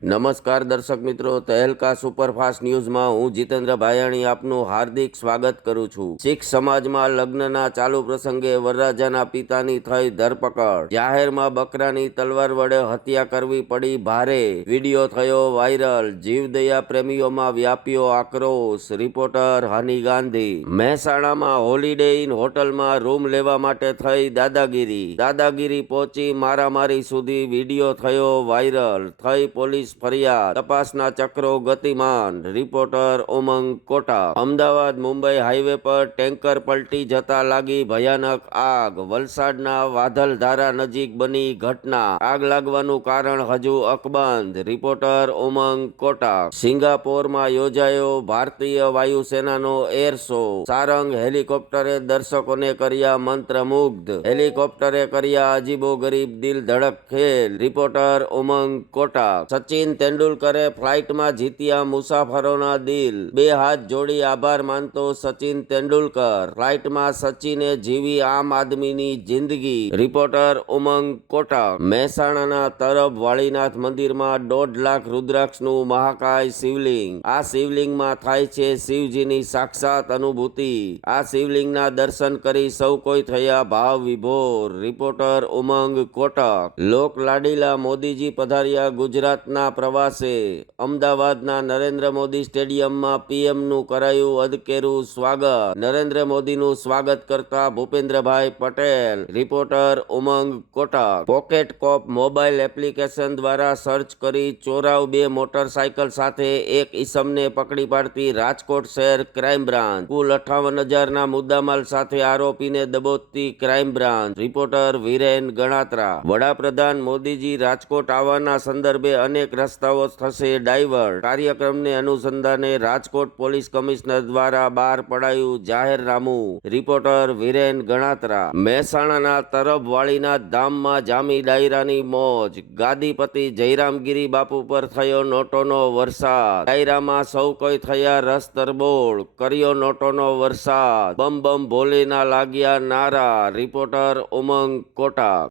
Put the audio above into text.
નમસ્કાર દર્શક મિત્રો, તહેલકા સુપરફાસ્ટ ન્યૂઝમાં હું જીતેન્દ્ર ભાયાણી આપનું હાર્દિક સ્વાગત કરું છું। શીખ સમાજમાં લગ્નના ચાલુ પ્રસંગે વરરાજાના પિતાની થઈ ધરપકડ। જાહેરમાં બકરાની તલવાર વડે હત્યા કરવી પડી ભારે, વિડીયો થયો વાયરલ। જીવદયા પ્રેમીઓમાં વ્યાપ્યો આક્રોશ। રિપોર્ટર હની ગાંધી। મહેસાણામાં હોલિડે ઇન હોટલમાં રૂમ લેવા માટે થઈ દાદાગીરી પહોંચી મારામારી સુધી, વિડીયો થયો વાયરલ। થઈ પોલીસ ફરિયાદ, તપાસના ચક્રો ગતિમાન। રિપોર્ટર ઉમંગ કોટા। અમદાવાદ મુંબઈ હાઈવે પર ટેન્કર પલટી જતા લાગી ભયાનક આગ। વલસાડના વાધલધારા નજીક બની ઘટના, આગ લાગવાનું કારણ હજુ અકબંધ। રિપોર્ટર ઉમંગ કોટા। સિંગાપોરમાં યોજાયો ભારતીય વાયુસેનાનો એર શો। સારંગ હેલિકોપ્ટરે દર્શકોને કર્યા મંત્રમુગ્ધ। હેલિકોપ્ટરે કર્યા અજીબોગરીબ દિલ ધડક ખેલ। રિપોર્ટર ઉમંગ કોટા। સચિન તેંડુલકરે ફ્લાઇટમાં જીત્યા મુસાફરોના દિલ। બે હાથ જોડી આભાર માનતો સચિન તેંડુલકર। ફ્લાઇટમાં સચિને જીવી આમ આદમીની જિંદગી। રિપોર્ટર ઉમંગ કોટા। મહેસાણાના તરફ વાળીનાથ મંદિરમાં 1.5 લાખ રુદ્રાક્ષનું મહાકાય શિવલિંગ। આ શિવલિંગમાં થાય છે શિવજીની સાક્ષાત અનુભૂતિ। આ શિવલિંગના દર્શન કરી સૌ કોઈ થયા ભાવ વિભોર। રિપોર્ટર ઉમંગ કોટક। લોક લાડીલા મોદીજી પધાર્યા ગુજરાતના પ્રવાસે। અમદાવાદના નરેન્દ્ર મોદી સ્ટેડિયમમાં પીએમનું કરાયું અદકેરું સ્વાગત। નરેન્દ્ર મોદીનું સ્વાગત કરતા Bhupendrabhai Patel. Reporter Umang Kotak. Pocket cop mobile application દ્વારા સર્ચ કરી ચોરાવ 2 મોટરસાયકલ સાથે એક ઈસમને પકડી પાડતી રાજકોટ શહેર ક્રાઇમ બ્રાન્ચ। કુલ 58,000ના મુદ્દામાલ સાથે આરોપીને દબોચતી crime branch. Reporter Viren Ganatra. વડાપ્રધાન મોદીજી રાજકોટ આવવાના સંદર્ભે અનેક રસ્તાઓ થશે ડાયવર્ટ। કાર્યક્રમને અનુસંધાને રાજકોટ પોલીસ કમિશનર દ્વારા બહાર પડાયું જાહેરનામું। રિપોર્ટર વિરેન ગણાત્રા। મહેસાણાના તરફ વાળીનાથ ધામમાં જામી ડાયરાની મોજ। ગાદીપતિ જયરામગીરી બાપુ પર થયો નોટોનો વરસાદ। ડાયરામાં સૌ કોઈ થયા રસ તરબોળ, કર્યો નોટોનો વરસાદ। બમ બમ ભોલેના લાગ્યા નારા। રિપોર્ટર ઉમંગ કોટા।